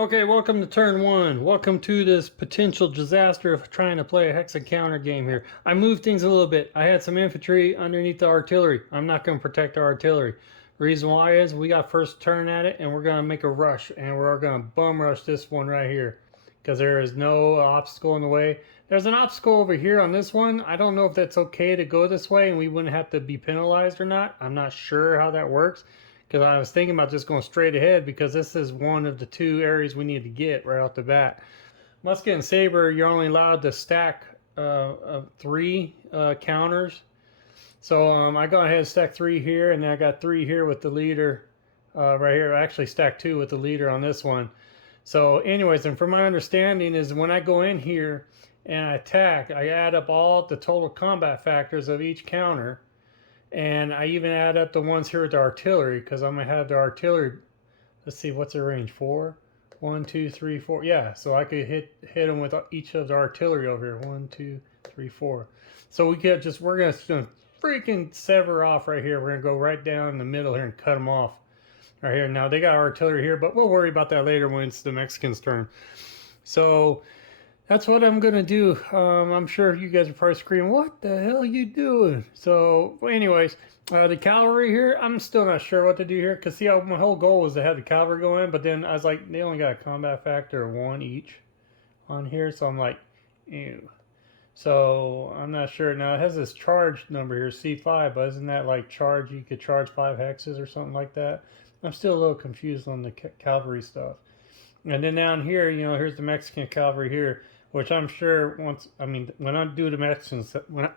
Okay, welcome to turn one. Welcome to this potential disaster of trying to play a Hex and Counter game here. I moved things a little bit. I had some infantry underneath the artillery. I'm not going to protect our artillery. The reason why is we got first turn at it and we're going to make a rush and we're going to bum rush this one right here because there is no obstacle in the way. There's an obstacle over here on this one. I don't know if that's okay to go this way and we wouldn't have to be penalized or not. I'm not sure how that works. Because I was thinking about just going straight ahead because this is one of the two areas we need to get right off the bat. Musket and Saber, you're only allowed to stack three counters. So I go ahead and stack three here, and then I got three here with the leader right here. I actually stacked two with the leader on this one. So anyways, and from my understanding is when I go in here and I attack, I add up all the total combat factors of each counter. And I even add up the ones here with the artillery because I'm going to have the artillery. Let's see, what's the range? 4? 1, 2, 3, 4. Yeah, so I could hit them with each of the artillery over here. 1, 2, 3, 4. So we could just, we're going to freaking sever off right here. We're going to go right down in the middle here and cut them off right here. Now they got artillery here, but we'll worry about that later when it's the Mexicans' turn. So that's what I'm going to do. I'm sure you guys are probably screaming, what the hell are you doing? So, well, anyways, the cavalry here, I'm still not sure what to do here. Because, see, my whole goal was to have the cavalry go in. But then I was like, they only got a combat factor of 1 each on here. So I'm like, ew. So I'm not sure. Now, it has this charge number here, C5. But isn't that like charge? You could charge 5 hexes or something like that. I'm still a little confused on the cavalry stuff. And then down here, you know, here's the Mexican cavalry here. Which I'm sure once, I mean, when I do the Mexicans, when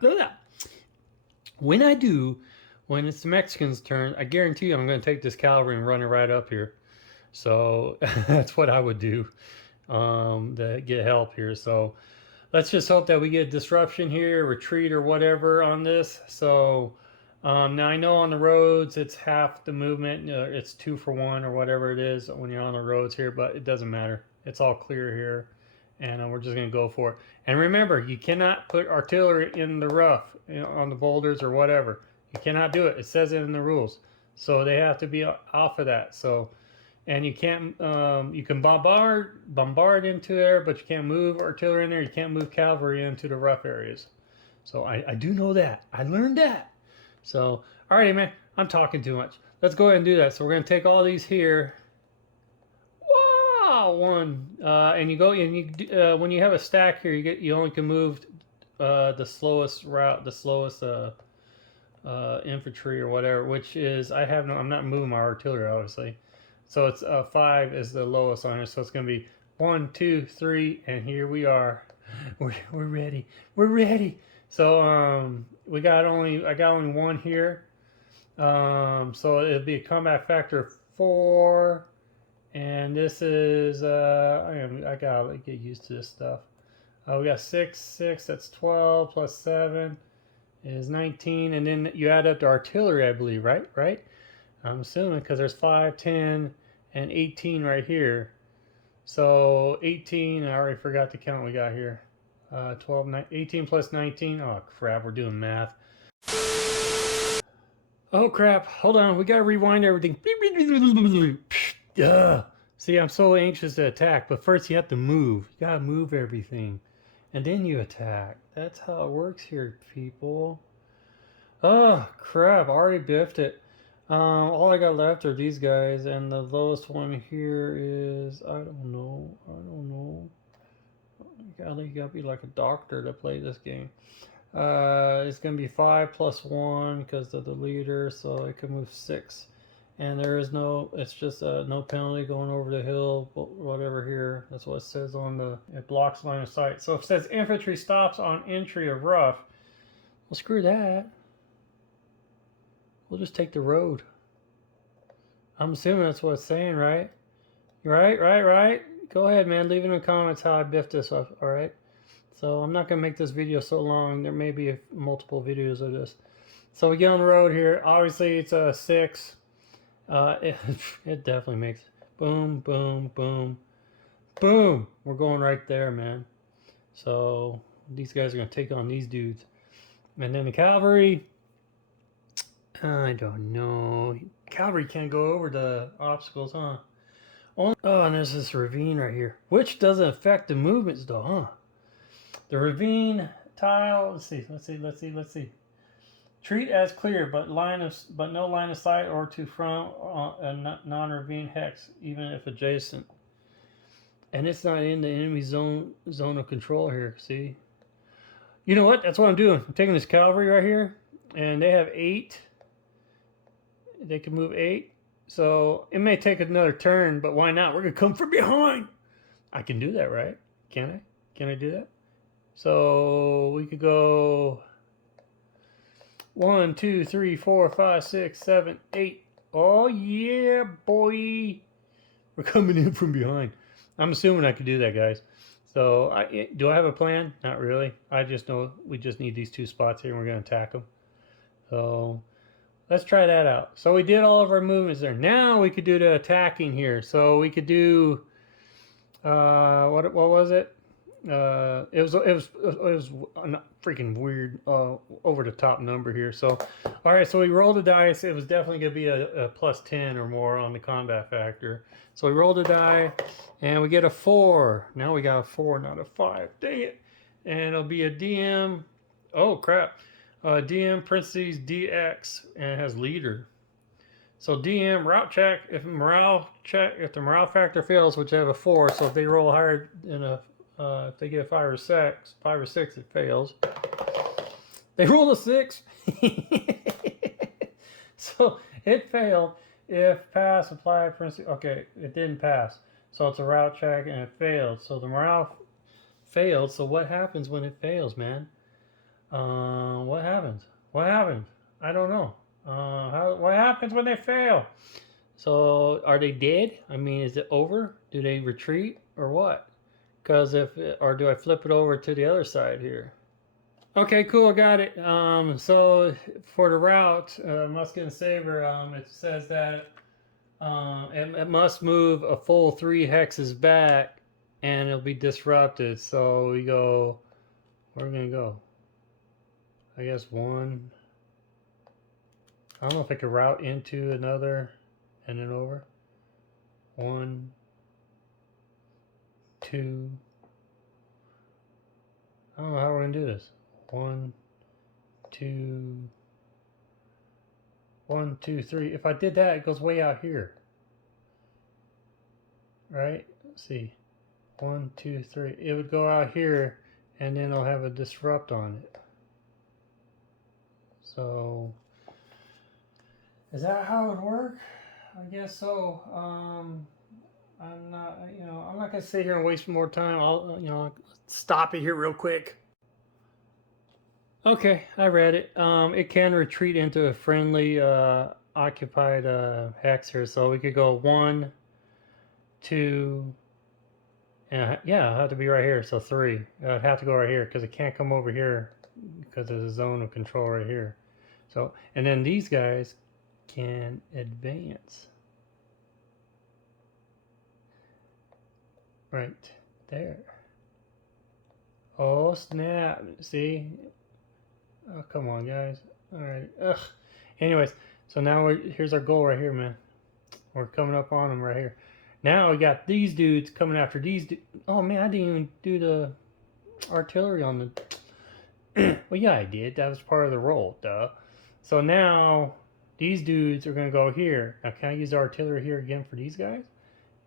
it's the Mexicans' turn, I guarantee you I'm going to take this cavalry and run it right up here. So that's what I would do to get help here. So let's just hope that we get disruption here, retreat or whatever on this. So now I know on the roads it's half the movement. It's 2 for 1 or whatever it is when you're on the roads here, but it doesn't matter. It's all clear here. And we're just going to go for it. And remember, you cannot put artillery in the rough, you know, on the boulders or whatever. You cannot do it. It says it in the rules. So they have to be off of that. So, and you can't, you can bombard into there, but you can't move artillery in there. You can't move cavalry into the rough areas. So I do know that. I learned that. So, alrighty, man. I'm talking too much. Let's go ahead and do that. So we're going to take all these here. One and you go and you when you have a stack here, you only can move the slowest route, the slowest infantry or whatever, which is I'm not moving my artillery obviously, so it's 5 is the lowest on it, so it's gonna be 1, 2, 3, and here we are. We're ready. So I got only 1 here, so it'll be a combat factor 4. And this is, I gotta get used to this stuff. We got 6, that's 12, plus 7 is 19. And then you add up the artillery, I believe, right? I'm assuming because there's 5, 10, and 18 right here. So 18, I already forgot the count we got here. 12, 18 plus 19. Oh, crap, we're doing math. Oh, crap. Hold on, we gotta rewind everything. See, I'm so anxious to attack, but first you have to move. You gotta move everything, and then you attack. That's how it works here, people. Oh, crap. I already biffed it. All I got left are these guys, and the lowest one here is, I don't know. You gotta be like a doctor to play this game. It's gonna be 5 plus 1 because of the leader, so I can move 6. And there is no, it's just no penalty going over the hill, whatever here. That's what it says on it blocks line of sight. So if it says infantry stops on entry of rough, well, screw that. We'll just take the road. I'm assuming that's what it's saying, right? Right. Go ahead, man. Leave it in the comments how I biffed this up, all right? So I'm not going to make this video so long. There may be multiple videos of this. So we get on the road here. Obviously, it's a 6. It definitely makes boom, boom, boom, boom. We're going right there, man. So these guys are going to take on these dudes. And then the cavalry, I don't know. Cavalry can't go over the obstacles, huh? Oh, and there's this ravine right here, which doesn't affect the movements though, huh? The ravine tile. Let's see. Treat as clear, but no line of sight or to from a non-ravine hex, even if adjacent. And it's not in the enemy zone of control here. See? You know what? That's what I'm doing. I'm taking this cavalry right here, and they have 8. They can move 8. So it may take another turn, but why not? We're gonna come from behind. I can do that, right? Can I? Can I do that? So we could go 1, 2, 3, 4, 5, 6, 7, 8. Oh yeah, boy! We're coming in from behind. I'm assuming I could do that, guys. So do I have a plan? Not really. I just know we just need these 2 spots here, and we're gonna attack them. So let's try that out. So we did all of our movements there. Now we could do the attacking here. So we could do what was it? It was a freaking weird over the top number here. So all right, so we rolled the dice. It was definitely gonna be a plus 10 or more on the combat factor. So we rolled a die, and we get a 4. Now we got a 4, not a 5. Dang it! And it'll be a DM. Oh crap! DM parentheses DX, and it has leader. So DM route check if the morale factor fails, which they have a 4. So if they roll higher than a if they get a 5 or 6, it fails. They rolled a 6. So it failed. If pass, apply parentheses. Okay, it didn't pass. So it's a route check and it failed. So the morale failed. So what happens when it fails, man? What happens? What happens? I don't know. What happens when they fail? So are they dead? I mean, is it over? Do they retreat or what? Because or do I flip it over to the other side here? Okay, cool, I got it. So for the route, Musket and Saber, it says that it must move a full 3 hexes back, and it'll be disrupted. So we go. Where are we gonna go? I guess 1. I don't know if I could route into another and then over. 1, 2. I don't know how we're gonna do this. 1, 2, 1, 2, 3. If I did that, it goes way out here. Right? Let's see. 1, 2, 3. It would go out here, and then I'll have a disrupt on it. So, is that how it would work? I guess so. I'm not gonna sit here and waste more time. I'll, stop it here real quick. Okay, I read it. It can retreat into a friendly occupied hex here, so we could go 1, 2, and yeah, I have to be right here. So 3. I'd have to go right here because it can't come over here because of the zone of control right here. So, and then these guys can advance right there. Oh snap! See? Oh come on, guys! All right. Ugh. Anyways, so now here's our goal right here, man. We're coming up on them right here. Now we got these dudes coming after these dudes. Oh man, I didn't even do the artillery on the. Well, yeah, I did. That was part of the roll, duh. So now these dudes are going to go here. Now, can I use artillery here again for these guys?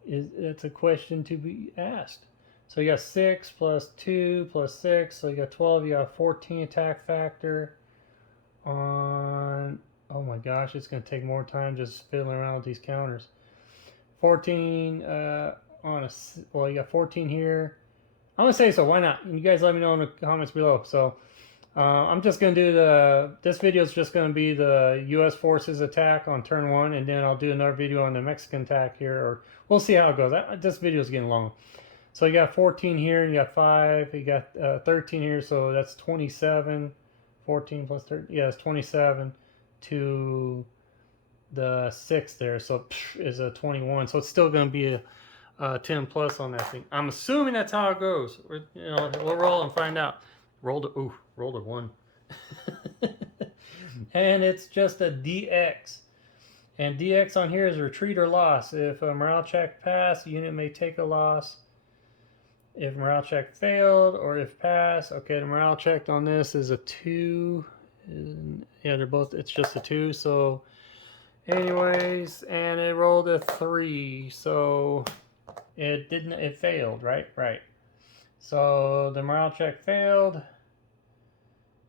That's a question to be asked. So you got 6 plus 2 plus 6. So you got 12. You got 14 attack factor on. Oh my gosh, it's going to take more time just fiddling around with these counters. 14 on a. Well, you got 14 here. I'm going to say so. Why not? You guys let me know in the comments below. So. I'm just going to do this video is just going to be the U.S. forces attack on turn 1, and then I'll do another video on the Mexican attack here, or we'll see how it goes. This video is getting long. So you got 14 here, you got 5, you got 13 here, so that's 27. 14 plus 13, yeah, it's 27 to the 6 there, so is a 21. So it's still going to be a 10 plus on that thing. I'm assuming that's how it goes. We'll roll and find out. Rolled a 1. And it's just a DX. And DX on here is retreat or loss. If a morale check passed, the unit may take a loss. If morale check failed or if passed, okay, the morale check on this is a 2. Yeah, they're both, it's just a 2. So anyways, and it rolled a 3. So it failed, right? Right. So the morale check failed.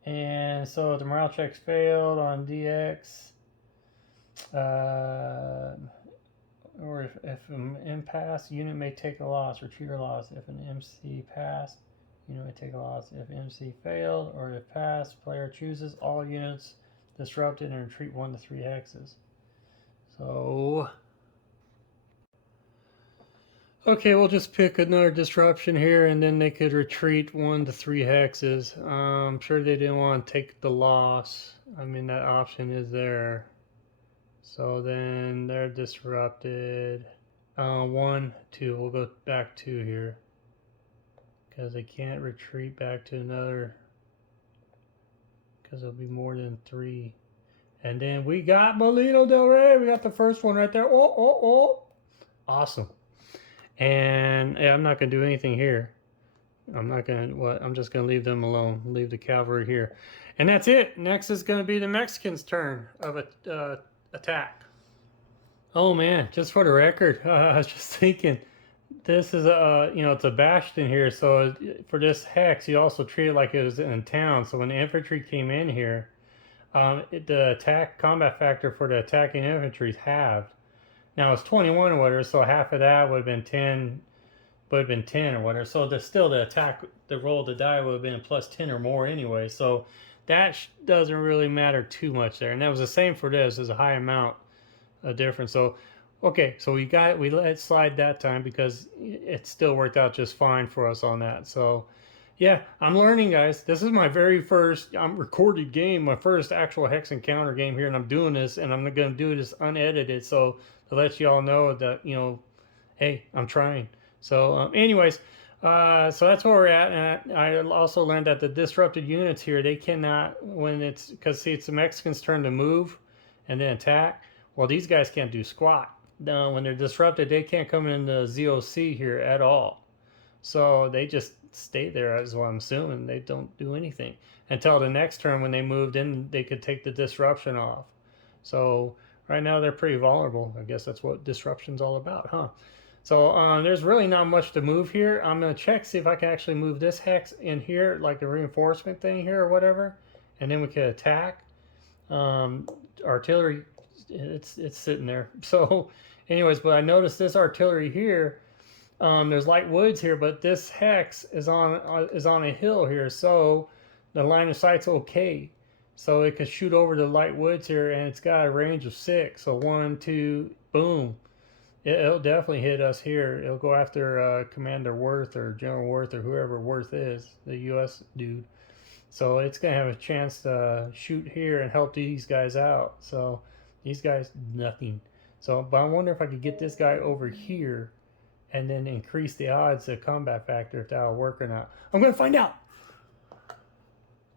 And so the morale checks failed on DX. Or if an impasse, unit may take a loss, retreat or loss. If an MC passed, unit may take a loss. If MC failed or if passed, player chooses all units disrupted and retreat 1 to 3 hexes. So, okay, we'll just pick another disruption here, and then they could retreat 1 to 3 hexes. I'm sure they didn't want to take the loss. I mean, that option is there. So then they're disrupted. 1, 2. We'll go back 2 here because they can't retreat back to another because it'll be more than 3. And then we got Molino Del Rey. We got the first one right there. Oh. Awesome. And yeah, I'm not going to do anything here. I'm not going to, I'm just going to leave them alone. Leave the cavalry here. And that's it. Next is going to be the Mexicans' turn of attack. Oh man, just for the record, I was just thinking, this is it's a bastion here, so for this hex, you also treat it like it was in town. So when the infantry came in here, the attack combat factor for the attacking infantry is halved. Now it's 21 or whatever, so half of that would have been 10, or whatever. So the attack, the roll of the die would have been plus 10 or more anyway. So that doesn't really matter too much there. And that was the same for this. There's a high amount of difference. So okay, so we let it slide that time because it still worked out just fine for us on that. So yeah, I'm learning, guys. This is my very first recorded game, my first actual Hex and Counter game here, and I'm doing this, and I'm going to do this unedited, so to let you all know that, hey, I'm trying. So anyways, so that's where we're at. And I also learned that the disrupted units here, they cannot, because see, it's the Mexicans' turn to move and then attack. Well, these guys can't do squat. Now, when they're disrupted, they can't come in the ZOC here at all. So they just stay there, is what I'm assuming. They don't do anything until the next turn when they moved in, they could take the disruption off. So right now they're pretty vulnerable. I guess that's what disruption's all about, huh? So there's really not much to move here. I'm going to check, see if I can actually move this hex in here, like a reinforcement thing here or whatever. And then we could attack. Artillery, it's sitting there. So anyways, but I noticed this artillery here, there's light woods here, but this hex is on a hill here, so the line of sight's okay. So it could shoot over the light woods here, and it's got a range of 6. So 1, 2, boom. It'll definitely hit us here. It'll go after Commander Worth or General Worth or whoever Worth is, the U.S. dude. So it's going to have a chance to shoot here and help these guys out. So these guys, nothing. So, but I wonder if I could get this guy over here and then increase the odds of combat factor, if that'll work or not. I'm going to find out.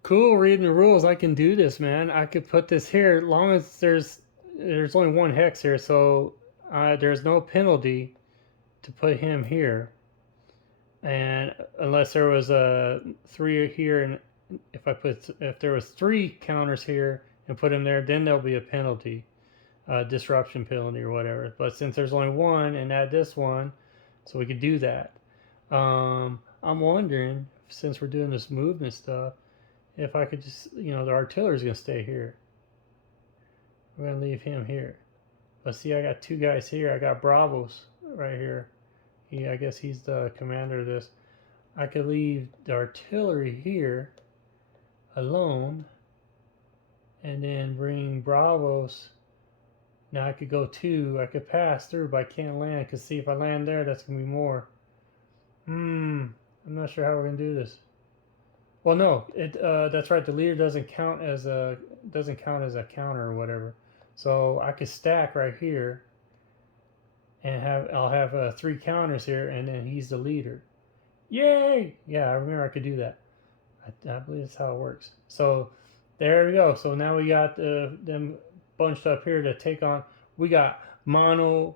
Cool, reading the rules. I can do this, man. I could put this here as long as there's only one hex here. So there's no penalty to put him here. And unless there was a 3 here, and if there was 3 counters here and put him there, then there'll be a penalty, disruption penalty or whatever. But since there's only one, and add this one, so we could do that. I'm wondering, since we're doing this movement stuff, if I could just, the artillery's gonna stay here. We're gonna leave him here. But see, I got 2 guys here. I got Bravos right here. I guess he's the commander of this. I could leave the artillery here alone and then bring Bravos. Now I could go 2. I could pass through, but I can't land, because see, if I land there, that's gonna be more. I'm not sure how we're gonna do this. Well, no, that's right. The leader doesn't count as a counter or whatever. So I could stack right here, and I'll have 3 counters here, and then he's the leader. Yay! Yeah, I remember I could do that. I believe that's how it works. So there we go. So now we got them bunched up here to take on. We got Mono,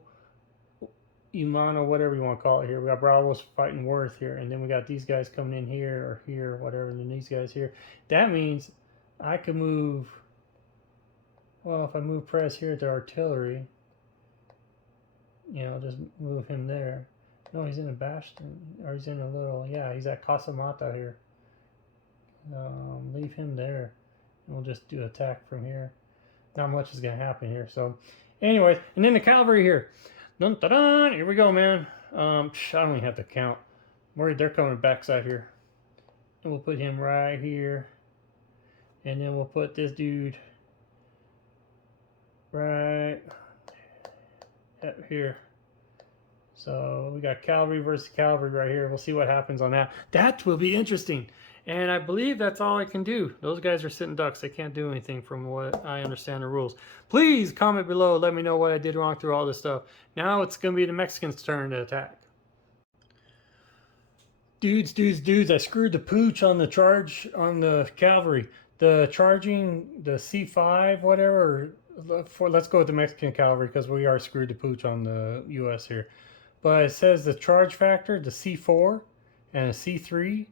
Imano, whatever you want to call it here. We got Bravos fighting Worth here, and then we got these guys coming in here or here, whatever, and then these guys here. That means I could move. Well, if I move press here to artillery, you know, just move him there. No, he's in a bastion, or he's in a little, yeah, he's at Casamata here. Leave him there. We'll just do attack from here. Not much is going to happen here. So, anyways, and then the cavalry here. Dun, dun, dun, here we go, man. I don't even have to count. They're coming backside here. And we'll put him right here. And then we'll put this dude right up here. So we got cavalry versus cavalry right here. We'll see what happens on that. That will be interesting. And I believe that's all I can do. Those guys are sitting ducks. They can't do anything from what I understand the rules. Please comment below. Let me know what I did wrong through all this stuff. Now it's going to be the Mexicans' turn to attack. Dudes. I screwed the pooch on the charge on the cavalry. The charging, the C5, whatever. Let's go with the Mexican cavalry because we are screwed the pooch on the U.S. here. But it says the charge factor, the C4 and a C3.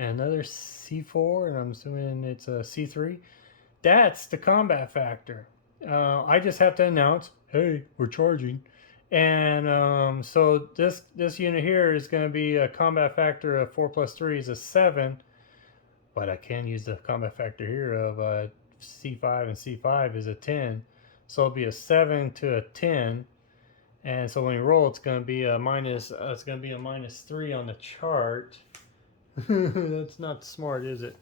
And another C4, and I'm assuming it's a C3. That's the combat factor. I just have to announce, hey, we're charging. And so this unit here is going to be a combat factor of 4 plus 3 is a 7. But I can use the combat factor here of C5 and C5 is a 10. So it'll be a 7 to a 10. And so when you roll, it's going to be a minus 3 on the chart. That's not smart, is it?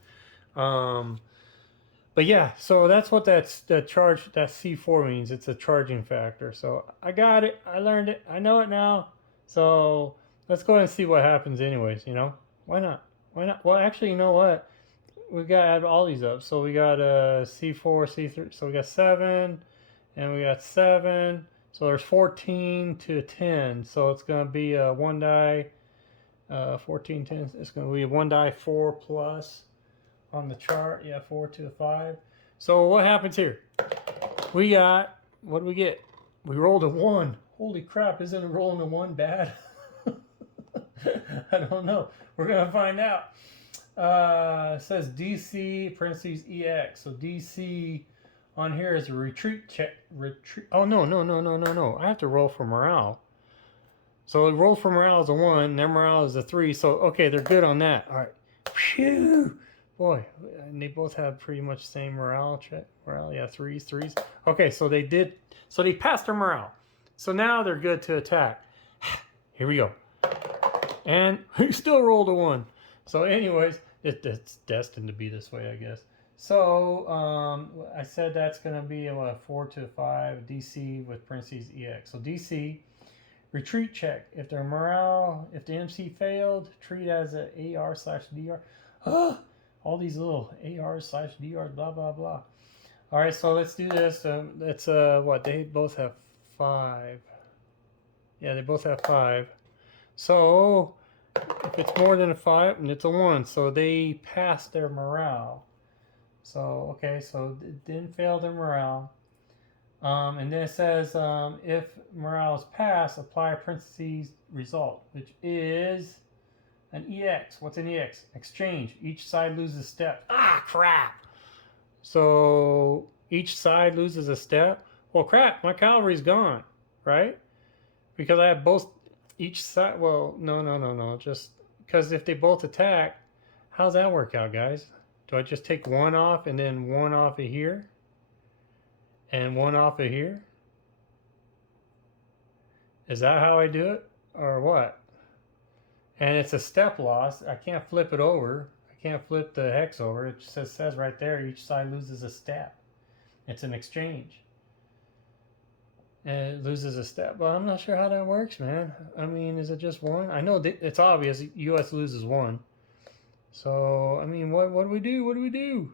But yeah, so that's what that C4 means. It's a charging factor. So I got it. I learned it. I know it now. So let's go ahead and see what happens anyways, you know? Why not? Well, actually, you know what? We got to add all these up. So we got C4, C3. So we got 7 and we got 7. So there's 14 to 10. So it's going to be a 1 die. 14, 10, it's going to be 1 die 4 plus on the chart. Yeah, 4 to a 5. So what happens here? We got, what do we get? We rolled a 1. Holy crap, isn't it rolling a 1 bad? I don't know. We're going to find out. It says DC parentheses EX. So DC on here is a retreat check. Oh, no. I have to roll for morale. So roll for morale is a 1, their morale is a 3. So, okay, they're good on that. All right. Phew. Boy, and they both have pretty much the same morale check. Morale, yeah, 3s. Okay, so they did. So they passed their morale. So now they're good to attack. Here we go. And we still rolled a 1. So anyways, it's destined to be this way, I guess. So I said that's going to be a 4 to 5 DC with parentheses EX. So DC. Retreat check. If their morale, if the MC failed, treat as an AR/DR. All these little AR/DR, blah, blah, blah. All right, so let's do this. It's what? They both have 5. Yeah, they both have 5. So if it's more than a 5, and it's a 1, so they passed their morale. So, okay, so it didn't fail their morale. And then it says, if morale is passed, apply a parentheses result, which is an EX. What's an EX? Exchange. Each side loses a step. Ah, crap. So each side loses a step. Well, crap, my cavalry's gone, right? Because I have both, each side, well, no. Just because if they both attack, how's that work out, guys? Do I just take 1 off and then 1 off of here? And 1 off of here? Is that how I do it? Or what? And it's a step loss. I can't flip it over. I can't flip the hex over. It just says right there, each side loses a step. It's an exchange. And it loses a step. Well, I'm not sure how that works, man. I mean, is it just 1? I know it's obvious. US loses 1. So, I mean, what do we do?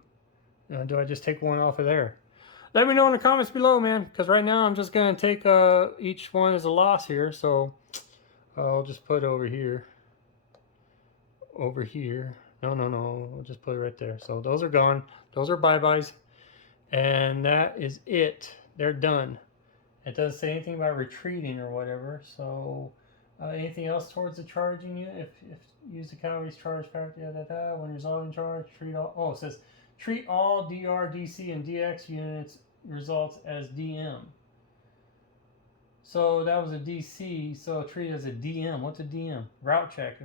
Do I just take 1 off of there? Let me know in the comments below, man, because right now I'm just going to take each one as a loss here. So I'll just put over here. Over here. No. We'll just put it right there. So those are gone. Those are bye-byes. And that is it. They're done. It doesn't say anything about retreating or whatever. So anything else towards the charging unit? If use the calories charge factor, when resolving charge, treat all. Oh, it says treat all DR, DC, and DX units results as DM. So that was a DC. So treat it as a DM. What's a DM? Route check.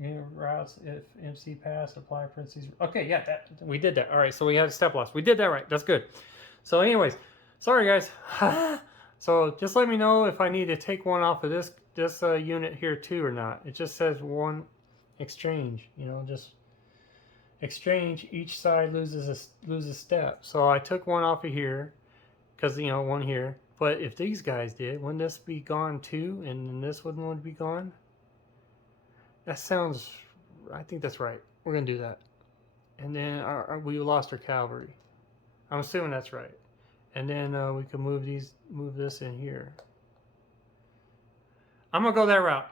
If routes, if MC passed, apply parentheses. Okay, yeah, we did that. All right, so we had a step loss. We did that right. That's good. So, anyways, sorry guys. So just let me know if I need to take one off of this unit here too or not. It just says one exchange. You know, just exchange. Each side loses a step. So I took one off of here because one here. But if these guys did, wouldn't this be gone too? And then this one would be gone? That sounds, I think that's right. We're going to do that. And then we lost our cavalry. I'm assuming that's right. And then we can move this in here. I'm going to go that route.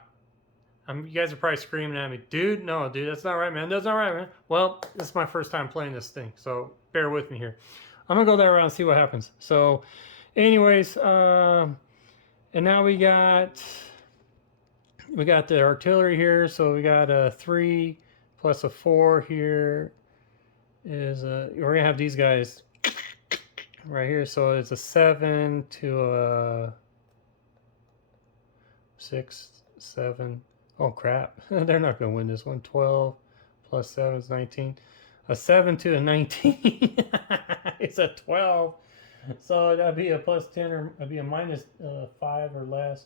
You guys are probably screaming at me, dude, no, dude, that's not right, man. That's not right, man. Well, this is my first time playing this thing, so bear with me here. I'm going to go that route and see what happens. So, anyways, and now we got the artillery here. So we got a 3 plus a 4 here. We're going to have these guys right here. So it's a 7 to a 6, 7. Oh, crap. They're not going to win this one. 12 plus 7 is 19. A 7 to a 19. It's a 12. So that'd be a plus 10 or it'd be a minus 5 or less.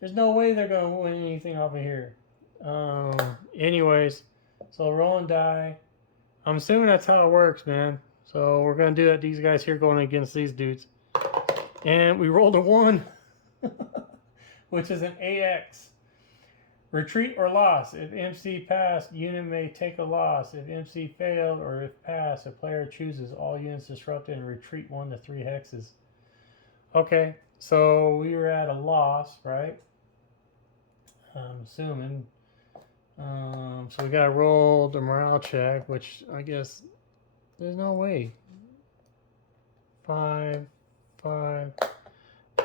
There's no way they're going to win anything off of here. Anyways, so roll and die. I'm assuming that's how it works, man. So we're going to do that. These guys here going against these dudes. And we rolled a 1, which is an AX. Retreat or loss. If MC passed, unit may take a loss. If MC failed or if passed, a player chooses all units disrupted and retreat 1 to 3 hexes. Okay, so we were at a loss, right? I'm assuming. So we got to roll the morale check, which I guess there's no way. 5, 5,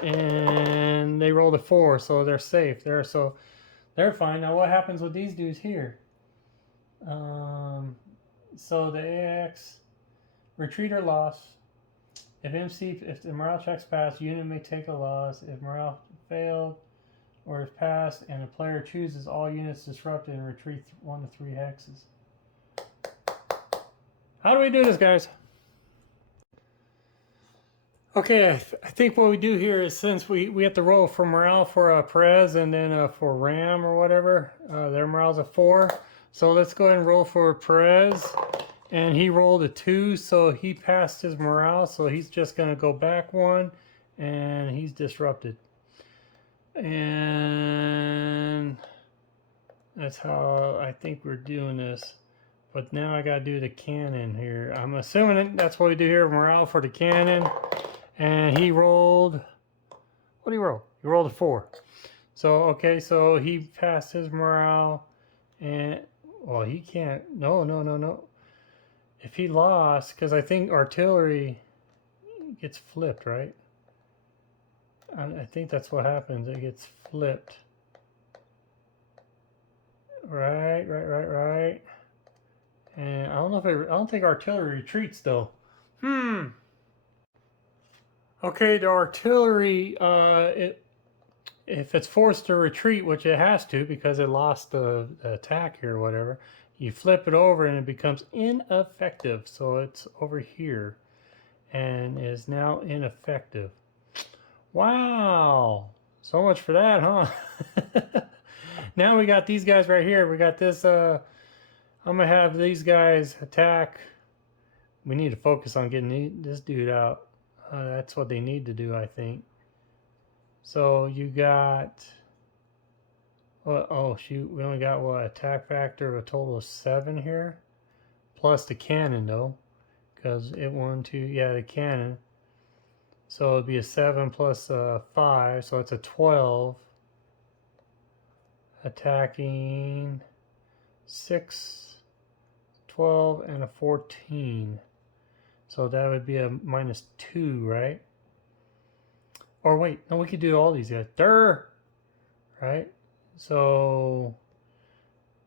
and they rolled a 4, so they're safe. They're fine. Now what happens with these dudes here? So the AX, retreat or loss. If the morale check's passed, unit may take a loss. If morale failed or if passed and the player chooses all units disrupted and retreat 1 to 3 hexes. How do we do this, guys? Okay, I think what we do here is since we have to roll for morale for Perez and then for Ram or whatever, their morale's a 4. So let's go ahead and roll for Perez. And he rolled a 2, so he passed his morale. So he's just going to go back 1, and he's disrupted. And that's how I think we're doing this. But now I got to do the cannon here. I'm assuming that's what we do here, morale for the cannon. And he rolled, what did he roll? He rolled a 4. So, okay, so he passed his morale. And, well, he can't, no. If he lost, because I think artillery gets flipped, right? I think that's what happens. It gets flipped. Right. And I don't know if I don't think artillery retreats though. Okay, the artillery, if it's forced to retreat, which it has to because it lost the attack here or whatever, you flip it over and it becomes ineffective. So it's over here and is now ineffective. Wow. So much for that, huh? Now we got these guys right here. We got this, I'm going to have these guys attack. We need to focus on getting this dude out. That's what they need to do, I think. So you got, oh shoot, we only got what, attack factor of a total of 7 here, plus the cannon though, because it 1, 2, yeah, the cannon. So it'd be a 7 plus 5, so it's a 12. Attacking 6, 12, and a 14. So that would be a -2, right? Or wait, no, we could do all these guys. Durr! Right? So,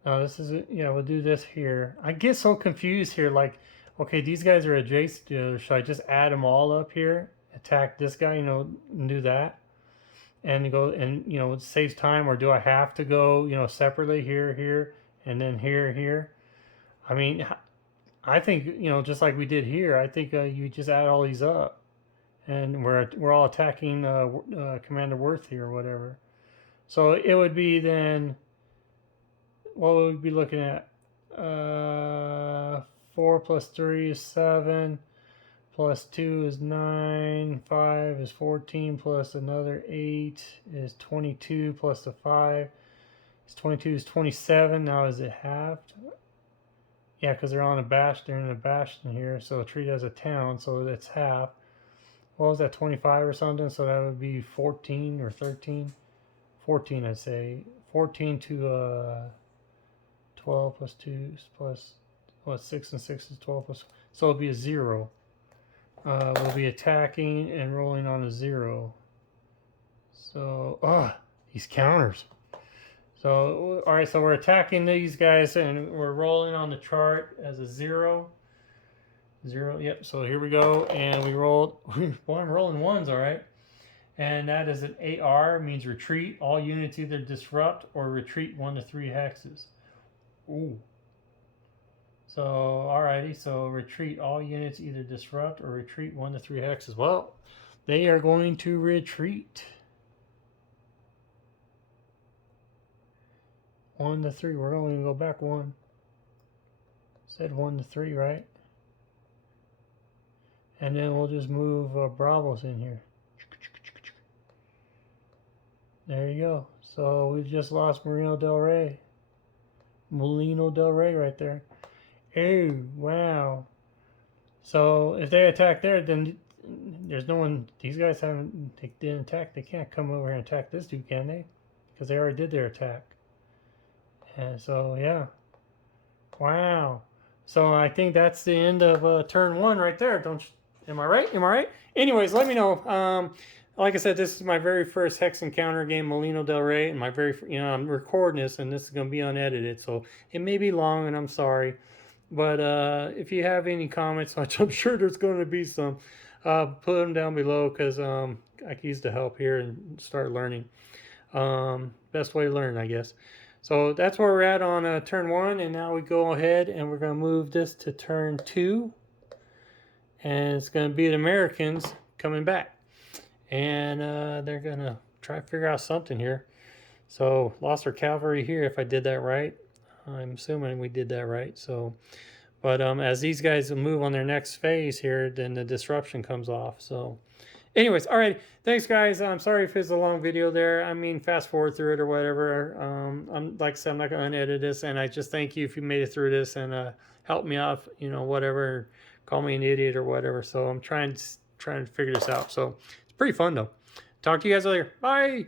this is, yeah, we'll do this here. I get so confused here. Like, okay, these guys are adjacent to, should I just add them all up here? Attack this guy, you know, and do that? And go, and, you know, it saves time. Or do I have to go, you know, separately here, here, and then here, here? I mean, I think, you know, just like we did here, I think you just add all these up. And we're all attacking Commander Worth here or whatever. So it would be then, what would we be looking at? 4 plus 3 is 7, plus 2 is 9, 5 is 14, plus another 8 is 22, plus the 5 is 22 is 27. Now is it halved? Yeah, because they're on a bastion. They're in a bastion here, so treat it as a town, so that's half. What was that, 25 or something? So that would be 14 or 13. 14, I'd say. 14 to 12 plus 2 plus, what, 6 and 6 is 12 plus. So it'll be a 0. We'll be attacking and rolling on a 0. So, these counters. So, all right, so we're attacking these guys and we're rolling on the chart as a 0. 0, yep, so here we go, and we rolled, well, I'm rolling 1s, all right. And that is an AR, means retreat. All units either disrupt or retreat 1 to 3 hexes. Ooh. So, alrighty, so retreat. All units either disrupt or retreat 1 to 3 hexes. Well, they are going to retreat. 1 to 3. We're only going to go back 1. Said 1 to 3, right? And then we'll just move Bravos in here. There you go. So we just lost Molino del Rey right there. Oh, wow. So if they attack there, then there's no one. These guys didn't attack. They can't come over here and attack this dude, can they? Because they already did their attack. And so, yeah. Wow. So I think that's the end of turn 1 right there. Don't you? Am I right? Am I right? Anyways, let me know. Like I said, this is my very first Hex and Counter game, Molino del Rey, and my very, you know, I'm recording this, and this is going to be unedited, so it may be long, and I'm sorry. But if you have any comments, which I'm sure there's going to be some, put them down below, because I could use the help here and start learning. Best way to learn, I guess. So that's where we're at on turn 1, and now we go ahead and we're going to move this to turn 2. And it's going to be the Americans coming back. And they're going to try to figure out something here. So lost our cavalry here if I did that right. I'm assuming we did that right. So, but as these guys move on their next phase here, then the disruption comes off. So anyways, all right. Thanks, guys. I'm sorry if it's a long video there. I mean, fast forward through it or whatever. I'm like I said, I'm not going to unedit this. And I just thank you if you made it through this and help me out, you know, whatever. Call me an idiot or whatever. So I'm trying to figure this out. So it's pretty fun, though. Talk to you guys later. Bye.